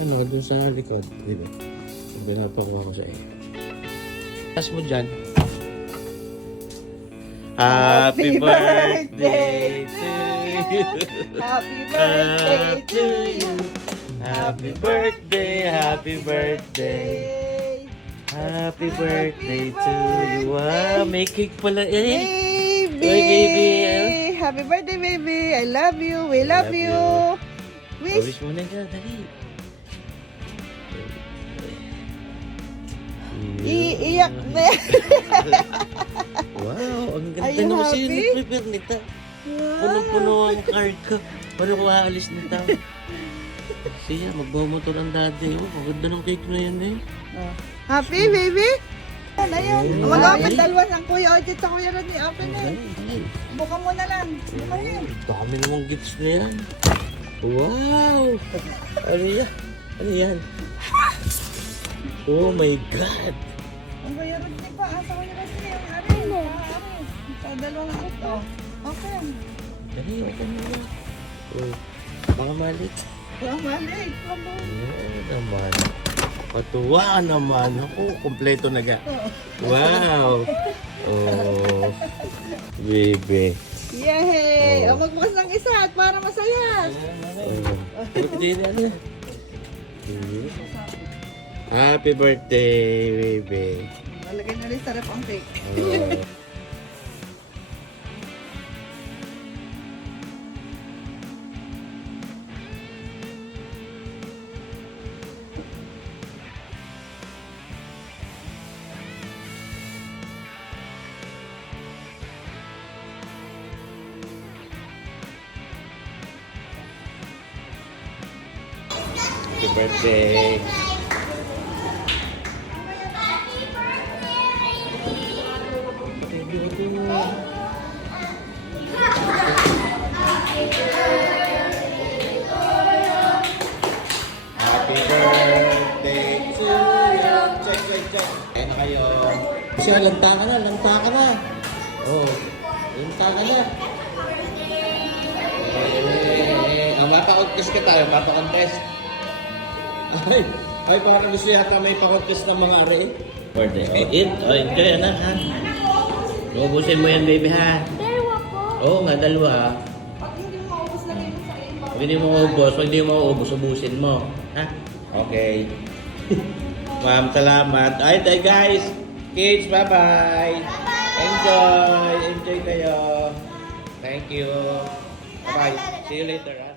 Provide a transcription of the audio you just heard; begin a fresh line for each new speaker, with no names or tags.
ano, dun sa likod. Di ba? Pinapakuha ko sa iyo. Tas mo dyan. Happy birthday to you.
Happy birthday to you.
Happy birthday, happy birthday. Happy birthday to you. Ah, may cake pala eh.
Baby!
Oy, baby, ah.
Happy birthday, baby! I love you. We love,
love
you.
you.
Wish.
Wish mo na ka, dali.
Iiyak na.
Wow, ang
Are
ganda
you
naman sa'yo
happy?
nag-prepare nito. Punong-puno ang card ko. Paano ko aalis nito? Siya, magbumotor ang daddy. Oh, ang ganda ng cake na yan eh.
Oh. Happy, baby? Ano yun? Mag-open dalawa ng Kuya Ojit sa Kuya Rodney. Open na. Buka mo na lang. Buka yan.
Ang dami namang gifts na yan. Wow! Ano yan? Ano yan? Oh my God!
Ang Kuya Rodney pa. Ah, sa Kuya Rodney. Ang ano? Ah, ano? Sa dalawa ng ito. Okay.
Dali, open mo na. Oh, baka malit.
Ang mali. Amo.
Oo naman. Patuwa naman. Ako, kompleto na ga. Wow! Oh, baby.
Yay!
Oh.
O, magbukas ng isa at para masaya.
Oh, birthday na ano? Happy birthday, baby.
Lalagay na rin sa rep ang cake.
Oh. Happy birthday. Kaya na kayo. Siya, lanta ka na, lanta ka na. Oh, lanta ka na. Eh, ang mapa-contest ka tayo, mapa-contest. Ay, ay, parang gusto yata may pa-contest ng mga are. Birthday. Oh, eat. Oh, eat kayo na, ha? Ubusin mo yan, baby, ha?
Dalawa po.
Oo nga, dalawa.
Pag hindi mo maubos, lagay mo sa iyo.
Pag hindi mo maubos, pag hindi mo maubos, ubusin mo. Ha? Okay. Ma'am, salamat. Ay, tayo guys. Kids, bye-bye. Enjoy. Enjoy kayo. Thank you. Bye-bye. See you later. Ha?